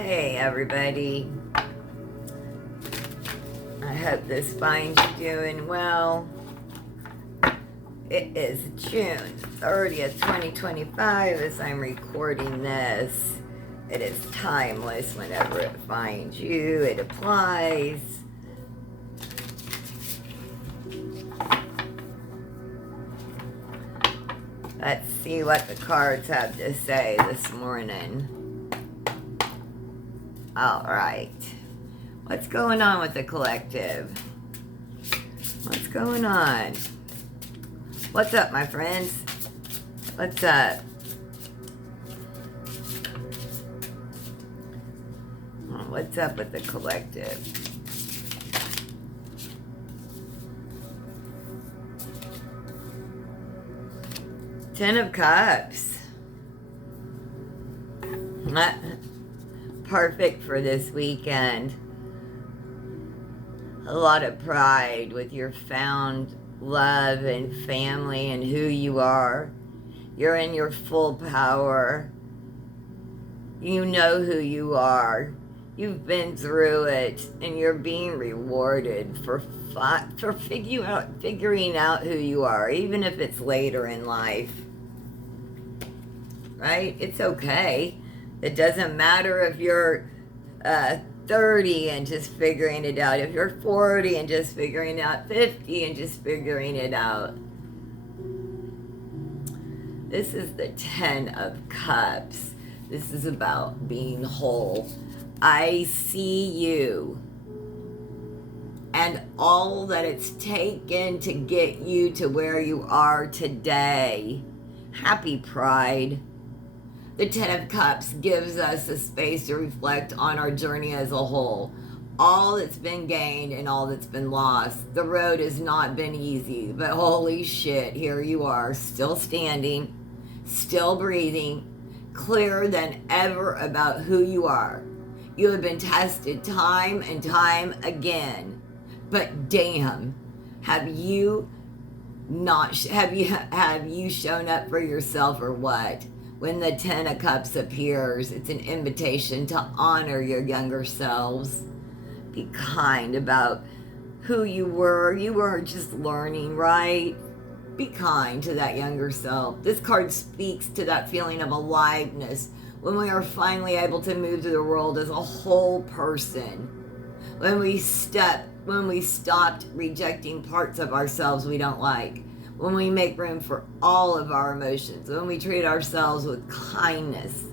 Hey everybody, I hope this finds you doing well. It is June 30th, 2025 as I'm recording this. It is timeless whenever it finds you, it applies. Let's see what the cards have to say this morning. All right. What's going on with the collective? What's going on? What's up, my friends? What's up? What's up with the collective? Ten of Cups. Perfect for this weekend. A lot of pride with your found love and family and who you are. You're in your full power. You know who you are. You've been through it, and you're being rewarded for figuring out who you are, even if it's later in life. Right? It's okay. It doesn't matter if you're 30 and just figuring it out. If you're 40 and just figuring it out, 50 and just figuring it out. This is the 10 of Cups. This is about being whole. I see you and all that it's taken to get you to where you are today. Happy Pride. The 10 of Cups gives us a space to reflect on our journey as a whole. All that's been gained and all that's been lost. The road has not been easy, but holy shit, here you are, still standing, still breathing, clearer than ever about who you are. You have been tested time and time again, but damn, have you shown up for yourself or what? When the 10 of Cups appears, it's an invitation to honor your younger selves. Be kind about who you were. You were just learning, right? Be kind to that younger self. This card speaks to that feeling of aliveness when we are finally able to move through the world as a whole person. When we stopped rejecting parts of ourselves we don't like. When we make room for all of our emotions, when we treat ourselves with kindness.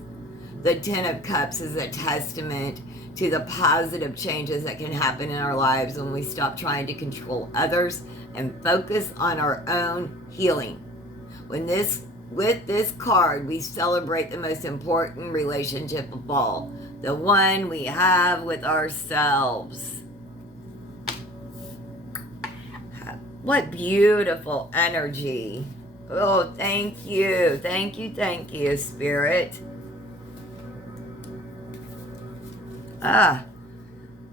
The 10 of Cups is a testament to the positive changes that can happen in our lives when we stop trying to control others and focus on our own healing. With this card, we celebrate the most important relationship of all, the one we have with ourselves. What beautiful energy. Oh, thank you. Thank you, Spirit.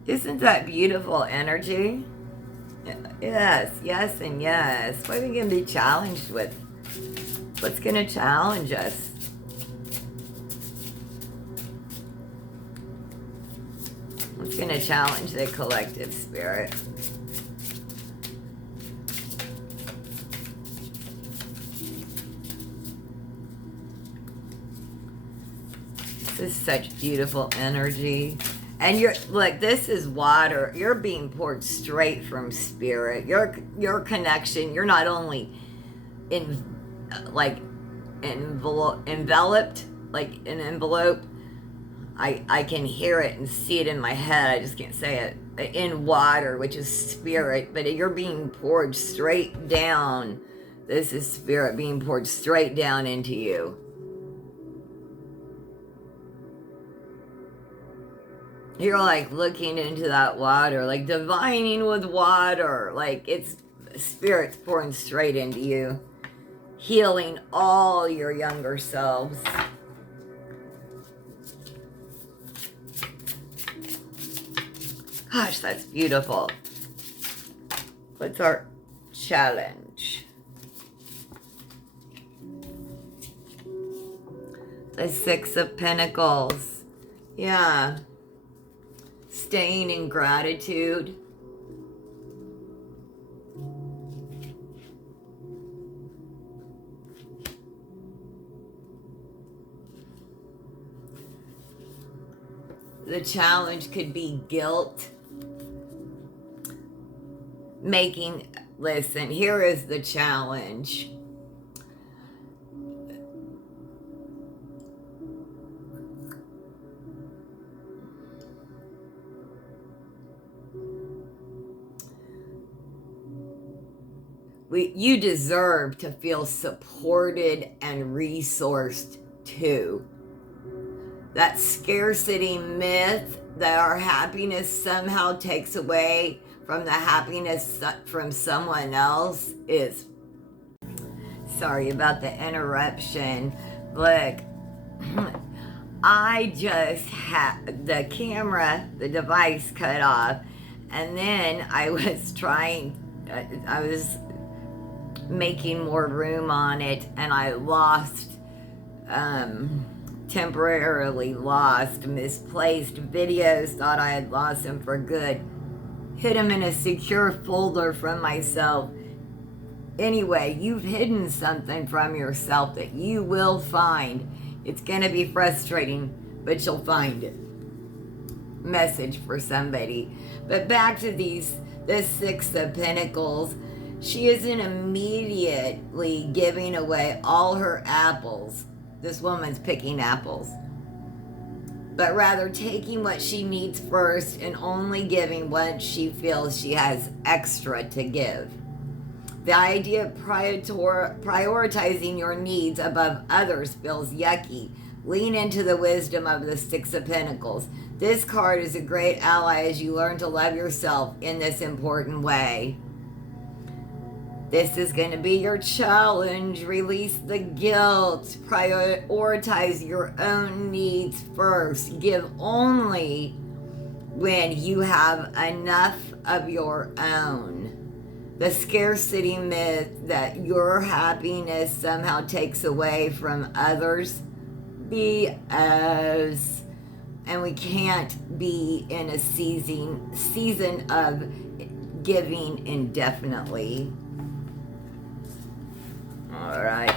Isn't that beautiful energy? Yes, yes, and yes. What are we going to be challenged with? What's going to challenge us? What's going to challenge the collective, Spirit? This is such beautiful energy. And this is water. You're being poured straight from Spirit. Your connection, you're not only enveloped like an envelope. I can hear it and see it in my head. I just can't say it. In water, which is Spirit, but you're being poured straight down. This is Spirit being poured straight down into you. You're like looking into that water, like divining with water. Like it's Spirit's pouring straight into you, healing all your younger selves. Gosh, that's beautiful. What's our challenge? The Six of Pentacles. Yeah. Staying in gratitude. The challenge could be guilt. Listen, here is the challenge. You deserve to feel supported and resourced too. That scarcity myth that our happiness somehow takes away from the happiness from someone else is... Sorry about the interruption. Look, I just had the camera, the device cut off, and then I was making more room on it, and I temporarily lost, misplaced videos, thought I had lost them for good, hid them in a secure folder from myself. Anyway, you've hidden something from yourself that you will find. It's gonna be frustrating, but you'll find it. Message for somebody. But back to this Six of Pentacles. She isn't immediately giving away all her apples. This woman's picking apples. But rather taking what she needs first and only giving what she feels she has extra to give. The idea of prioritizing your needs above others feels yucky. Lean into the wisdom of the Six of Pentacles. This card is a great ally as you learn to love yourself in this important way. This is going to be your challenge. Release the guilt. Prioritize your own needs first. Give only when you have enough of your own. The scarcity myth that your happiness somehow takes away from others. BS. And we can't be in a season of giving indefinitely. All right.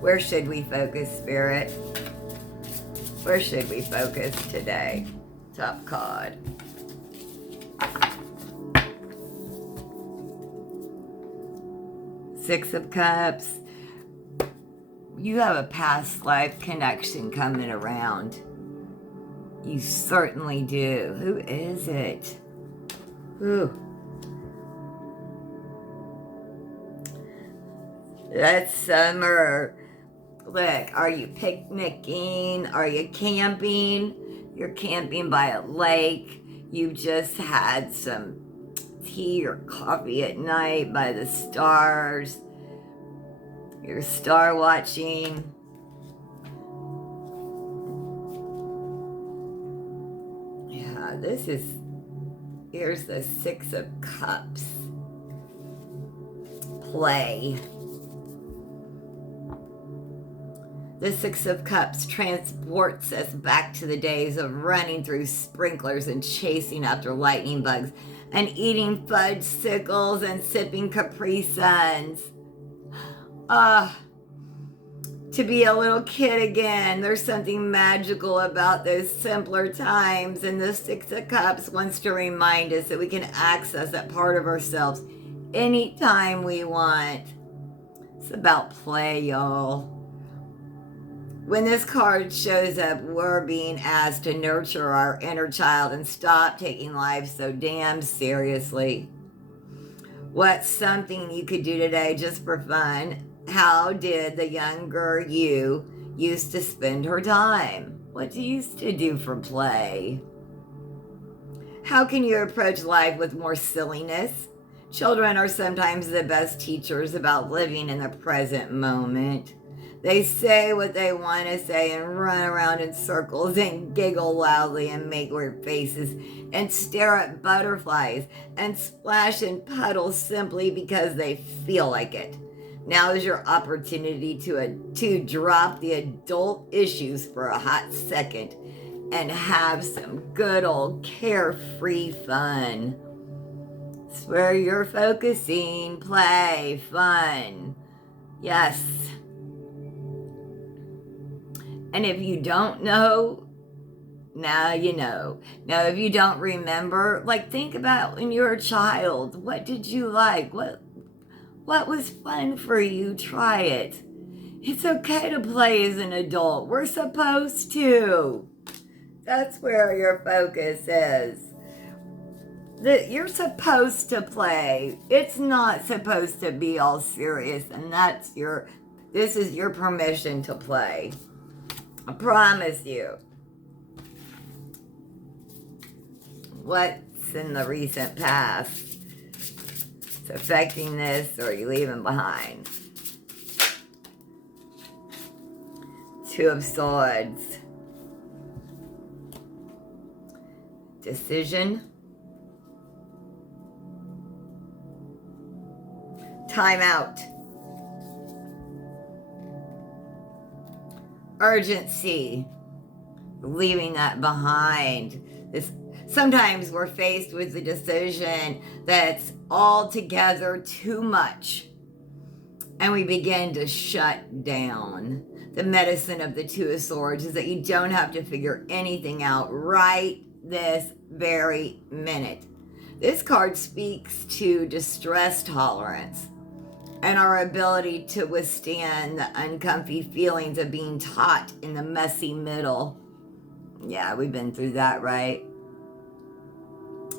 Where should we focus, Spirit? Where should we focus today? Top card. Six of Cups. You have a past life connection coming around. You certainly do. Who is it? Who? That's summer. Look, are you picnicking? Are you camping? You're camping by a lake. You just had some tea or coffee at night by the stars. You're star watching. Yeah, here's the Six of Cups. Play. The Six of Cups transports us back to the days of running through sprinklers and chasing after lightning bugs and eating fudge sickles and sipping Capri Suns. To be a little kid again. There's something magical about those simpler times, and the Six of Cups wants to remind us that we can access that part of ourselves anytime we want. It's about play, y'all. When this card shows up, we're being asked to nurture our inner child and stop taking life so damn seriously. What's something you could do today just for fun? How did the younger you used to spend her time? What do you used to do for play? How can you approach life with more silliness? Children are sometimes the best teachers about living in the present moment. They say what they want to say and run around in circles and giggle loudly and make weird faces and stare at butterflies and splash in puddles simply because they feel like it. Now is your opportunity to drop the adult issues for a hot second and have some good old carefree fun. It's where you're focusing, play, fun. Yes. And if you don't know, now you know. Now, if you don't remember, like think about when you were a child. What did you like? What was fun for you? Try it. It's okay to play as an adult. We're supposed to. That's where your focus is. You're supposed to play. It's not supposed to be all serious, and this is your permission to play. I promise you. What's in the recent past? It's affecting this, or are you leaving behind? Two of Swords. Decision. Time out. Urgency. Leaving that behind. Sometimes we're faced with a decision that's altogether too much, and we begin to shut down. The medicine of the Two of Swords is that you don't have to figure anything out right this very minute. This card speaks to distress tolerance and our ability to withstand the uncomfy feelings of being caught in the messy middle. Yeah, we've been through that, right?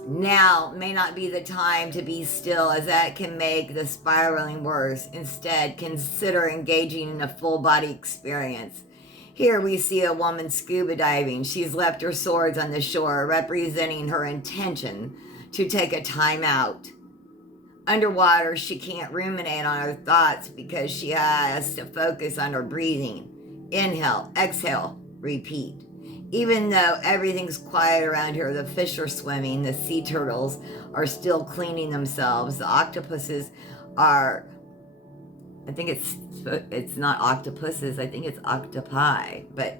Now may not be the time to be still, as that can make the spiraling worse. Instead, consider engaging in a full body experience. Here we see a woman scuba diving. She's left her swords on the shore, representing her intention to take a time out. Underwater, she can't ruminate on her thoughts because she has to focus on her breathing. Inhale, exhale, repeat. Even though everything's quiet around her, the fish are swimming, the sea turtles are still cleaning themselves, the octopuses are, I think it's not octopuses, I think it's octopi, but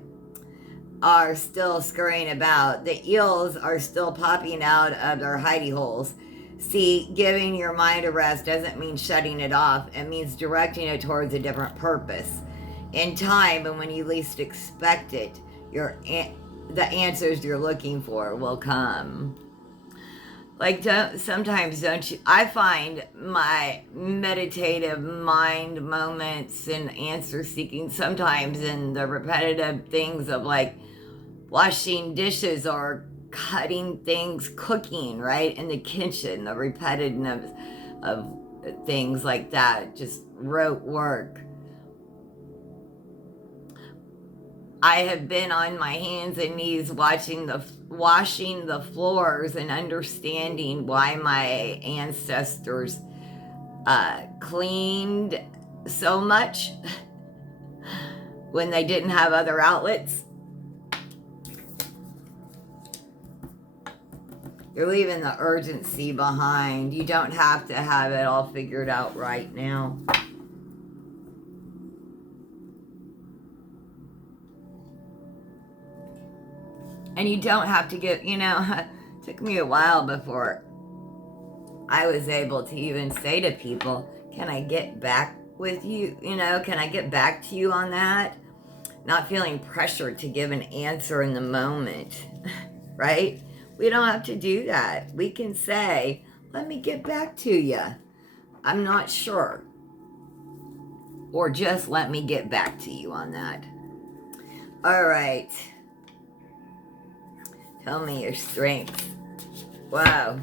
are still scurrying about. The eels are still popping out of their hidey holes. See, giving your mind a rest doesn't mean shutting it off. It means directing it towards a different purpose. In time, and when you least expect it, the answers you're looking for will come. Like, sometimes don't you? I find my meditative mind moments and answer seeking sometimes in the repetitive things of like washing dishes or cutting things, cooking, right? In the kitchen, the repetitiveness of things like that, just rote work. I have been on my hands and knees washing the floors and understanding why my ancestors cleaned so much when they didn't have other outlets. You're leaving the urgency behind. You don't have to have it all figured out right now. And you don't have to get, it took me a while before I was able to even say to people, can I get back with you? Can I get back to you on that? Not feeling pressured to give an answer in the moment, right? We don't have to do that. We can say, let me get back to you. I'm not sure. Or just let me get back to you on that. All right. Tell me your strength. Wow.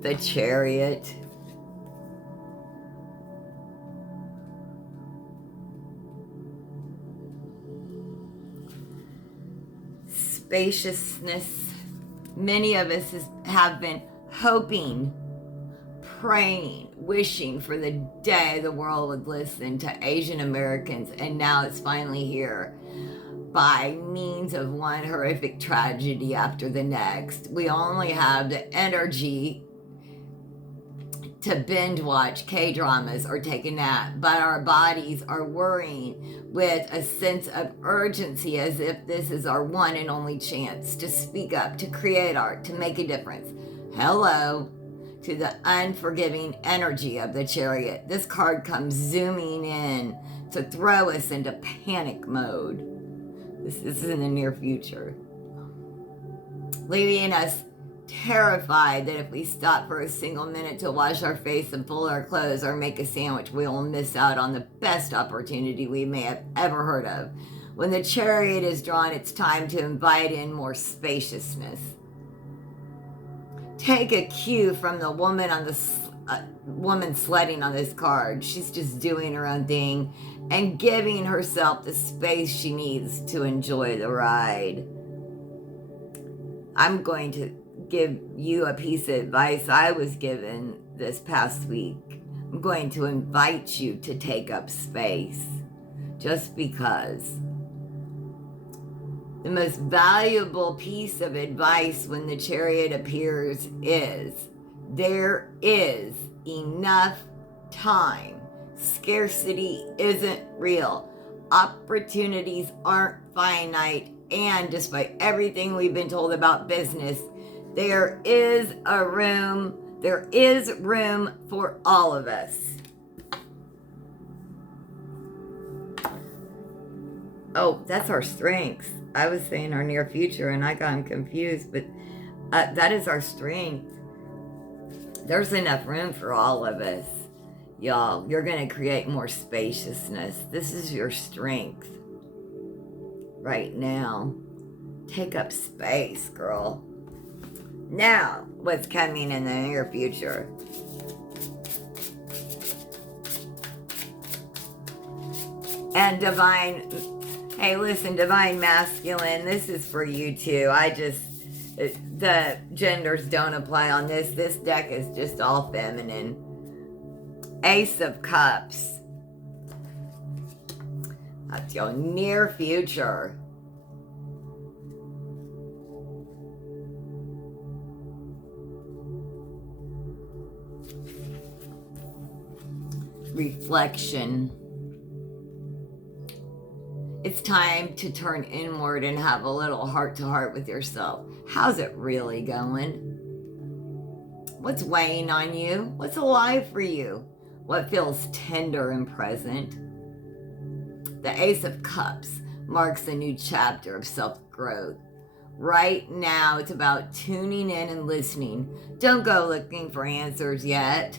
The Chariot. Spaciousness. Many of us have been hoping, praying, wishing for the day the world would listen to Asian Americans, and now it's finally here. By means of one horrific tragedy after the next. We only have the energy to binge watch K-dramas or take a nap, but our bodies are worrying with a sense of urgency as if this is our one and only chance to speak up, to create art, to make a difference. Hello to the unforgiving energy of the Chariot. This card comes zooming in to throw us into panic mode. This is in the near future, leaving us terrified that if we stop for a single minute to wash our face and pull our clothes or make a sandwich, we will miss out on the best opportunity we may have ever heard of. When the Chariot is drawn, it's time to invite in more spaciousness. Take a cue from the woman on the woman sledding on this card. She's just doing her own thing and giving herself the space she needs to enjoy the ride. I'm going to give you a piece of advice I was given this past week. I'm going to invite you to take up space, just because. The most valuable piece of advice when the Chariot appears is there is enough time. Scarcity isn't real. Opportunities aren't finite. And despite everything we've been told about business, there is room for all of us. Oh, that's our strengths. I was saying our near future and I got confused, but that is our strength. There's enough room for all of us. Y'all, you're going to create more spaciousness. This is your strength right now. Take up space, girl. Now, what's coming in the near future? And divine, hey, listen, divine masculine, this is for you too. The genders don't apply on this. This deck is just all feminine. Ace of Cups. That's your near future. Reflection. It's time to turn inward and have a little heart-to-heart with yourself. How's it really going? What's weighing on you? What's alive for you? What feels tender and present? The Ace of Cups marks a new chapter of self-growth. Right now, it's about tuning in and listening. Don't go looking for answers yet.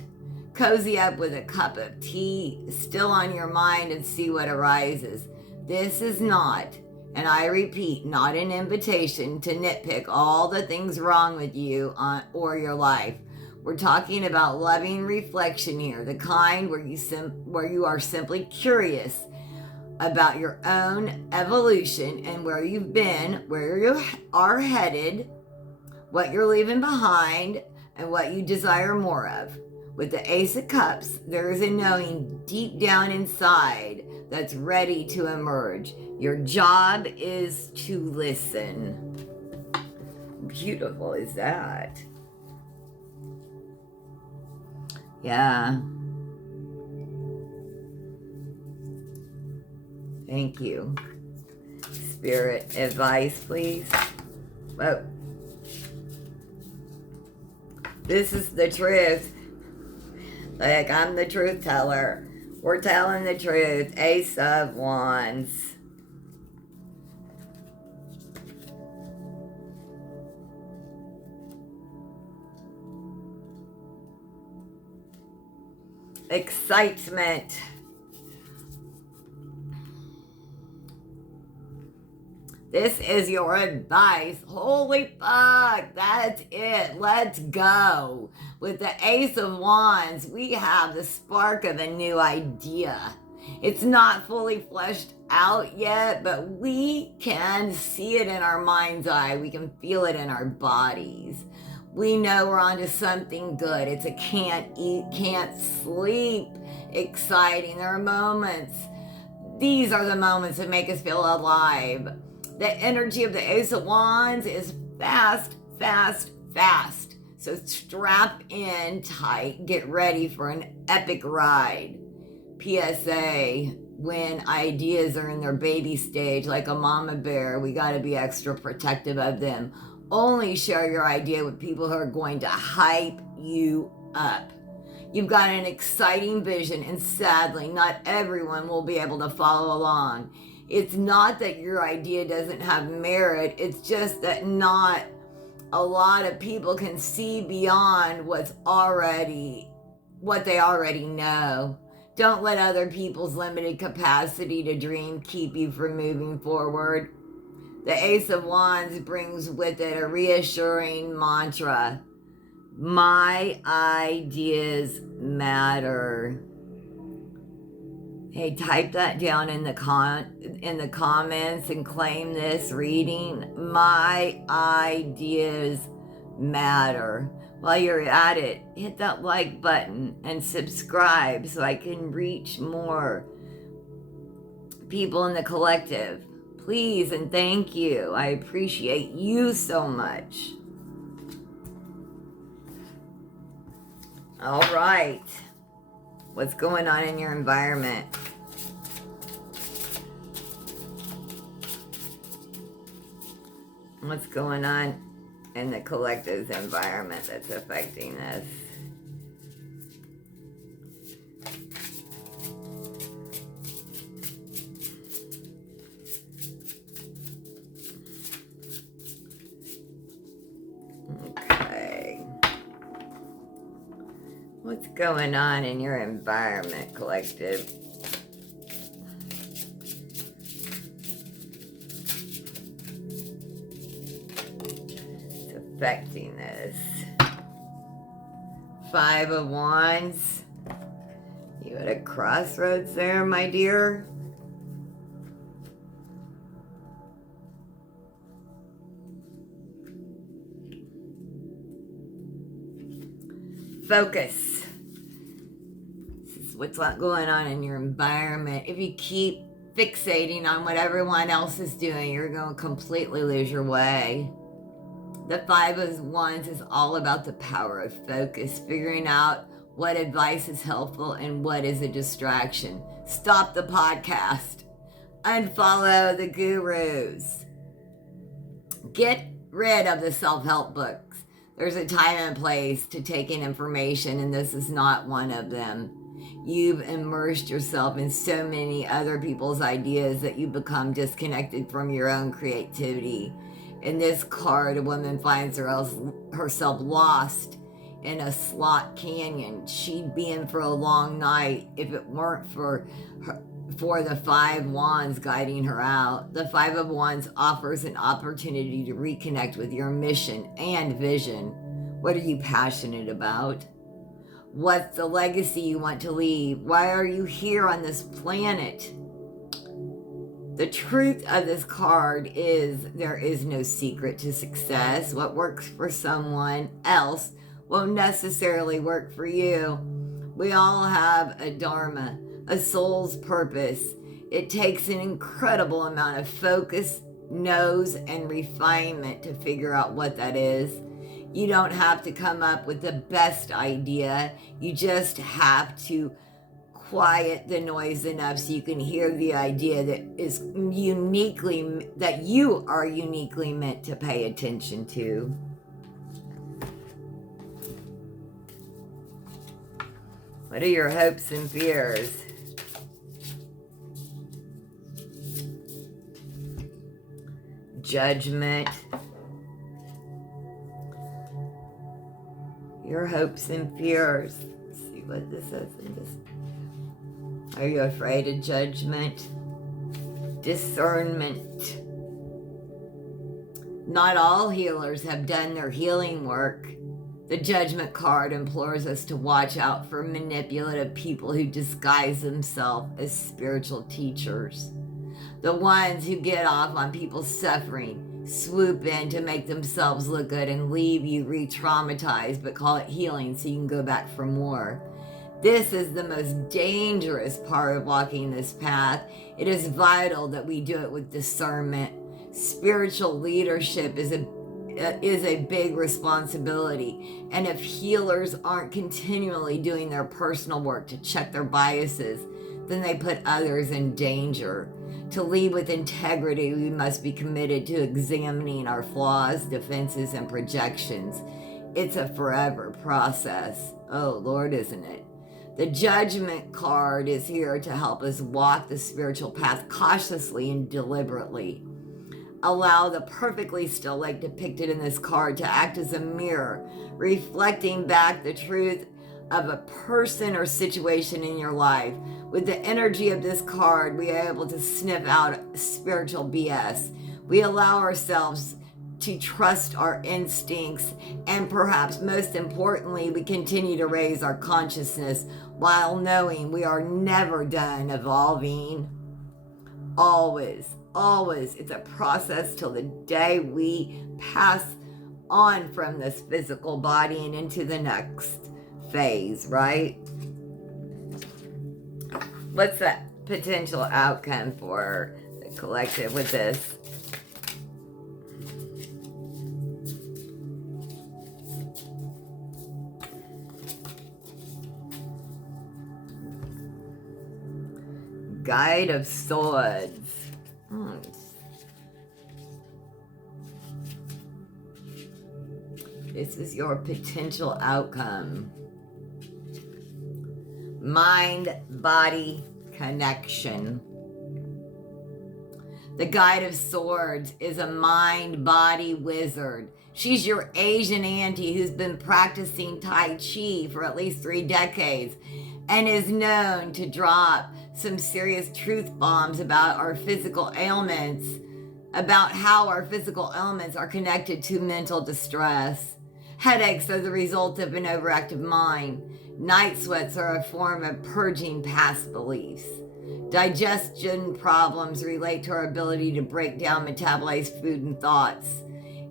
Cozy up with a cup of tea still on your mind and see what arises. This is not, and I repeat, not an invitation to nitpick all the things wrong with you or your life. We're talking about loving reflection here, the kind where you are simply curious about your own evolution and where you've been, where you are headed, what you're leaving behind, and what you desire more of. With the Ace of Cups, there is a knowing deep down inside that's ready to emerge. Your job is to listen. Beautiful is that? Yeah. Thank you. Spirit advice, please. Whoa. This is the truth. Like, I'm the truth teller. We're telling the truth. Ace of Wands. Excitement. This is your advice. Holy fuck, that's it. Let's go. With the Ace of Wands, we have the spark of a new idea. It's not fully fleshed out yet, but we can see it in our mind's eye. We can feel it in our bodies. We know we're onto something good. It's a can't eat, can't sleep, exciting. There are moments. These are the moments that make us feel alive. The energy of the Ace of Wands is fast, fast, fast. So strap in tight, get ready for an epic ride. PSA, when ideas are in their baby stage, like a mama bear, we got to be extra protective of them. Only share your idea with people who are going to hype you up. You've got an exciting vision, and sadly, not everyone will be able to follow along. It's not that your idea doesn't have merit, it's just that not a lot of people can see beyond what they already know. Don't let other people's limited capacity to dream keep you from moving forward. The Ace of Wands brings with it a reassuring mantra. My ideas matter. Hey, type that down in the comments and claim this reading. My ideas matter. While you're at it, hit that like button and subscribe so I can reach more people in the collective. Please and thank you. I appreciate you so much. All right. What's going on in your environment? What's going on in the collective's environment that's affecting this? What's going on in your environment, collective? It's affecting this. 5 of Wands. You at a crossroads there, my dear? Focus. What's going on in your environment. If you keep fixating on what everyone else is doing, you're going to completely lose your way. The 5 of Wands is all about the power of focus, figuring out what advice is helpful and what is a distraction. Stop the podcast. Unfollow the gurus. Get rid of the self-help books. There's a time and place to take in information, and this is not one of them. You've immersed yourself in so many other people's ideas that you become disconnected from your own creativity. In this card, a woman finds herself lost in a slot canyon. She'd be in for a long night if it weren't for the 5 Wands guiding her out. The 5 of Wands offers an opportunity to reconnect with your mission and vision. What are you passionate about? What's the legacy you want to leave? Why are you here on this planet? The truth of this card is there is no secret to success. What works for someone else won't necessarily work for you. We all have a dharma, a soul's purpose. It takes an incredible amount of focus, nose, and refinement to figure out what that is. You don't have to come up with the best idea. You just have to quiet the noise enough so you can hear the idea that you are uniquely meant to pay attention to. What are your hopes and fears? Judgment. Your hopes and fears. Let's see what this says in this. Are you afraid of judgment? Discernment. Not all healers have done their healing work. The Judgment card implores us to watch out for manipulative people who disguise themselves as spiritual teachers. The ones who get off on people's suffering, swoop in to make themselves look good and leave you re-traumatized, but call it healing so you can go back for more. This is the most dangerous part of walking this path. It is vital that we do it with discernment. Spiritual leadership is is a big responsibility. And if healers aren't continually doing their personal work to check their biases, then they put others in danger. To lead with integrity, we must be committed to examining our flaws, defenses, and projections. It's a forever process. Oh, Lord, isn't it? The judgment card is here to help us walk the spiritual path cautiously and deliberately. Allow the perfectly still lake depicted in this card to act as a mirror, reflecting back the truth of a person or situation in your life. With the energy of this card, we are able to sniff out spiritual BS. We allow ourselves to trust our instincts, and perhaps most importantly, we continue to raise our consciousness while knowing we are never done evolving. Always, always. It's a process till the day we pass on from this physical body and into the next phase, right? What's that potential outcome for the collective with this? Guide of Swords. This is your potential outcome. Mind-body connection. The Guide of Swords is a mind-body wizard. She's your Asian auntie who's been practicing Tai Chi for at least 3 decades and is known to drop some serious truth bombs about our physical ailments, about how our physical ailments are connected to mental distress. Headaches are the result of an overactive mind. Night sweats are a form of purging past beliefs. Digestion problems relate to our ability to break down metabolized food and thoughts.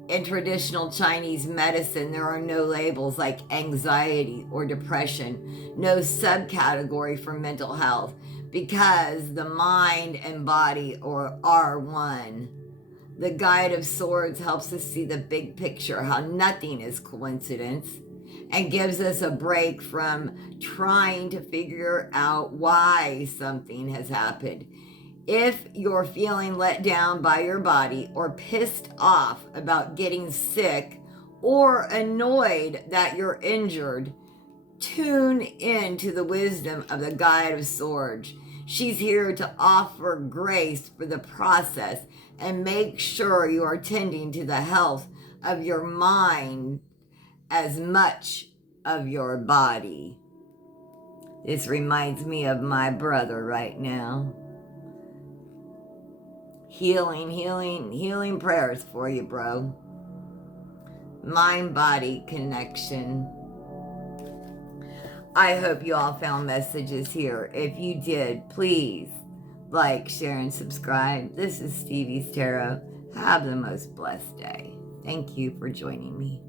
In traditional Chinese medicine, there are no labels like anxiety or depression, no subcategory for mental health, because the mind and body are one. The Guide of Swords helps us see the big picture, how nothing is coincidence, and gives us a break from trying to figure out why something has happened. If you're feeling let down by your body or pissed off about getting sick or annoyed that you're injured, tune into the wisdom of the Guide of Swords. She's here to offer grace for the process and make sure you are tending to the health of your mind as much of your body. This reminds me of my brother right now. Healing prayers for you, bro. Mind-body connection. I hope you all found messages here. If you did, please like, share, and subscribe. This is Stevie's Tarot. Have the most blessed day. Thank you for joining me.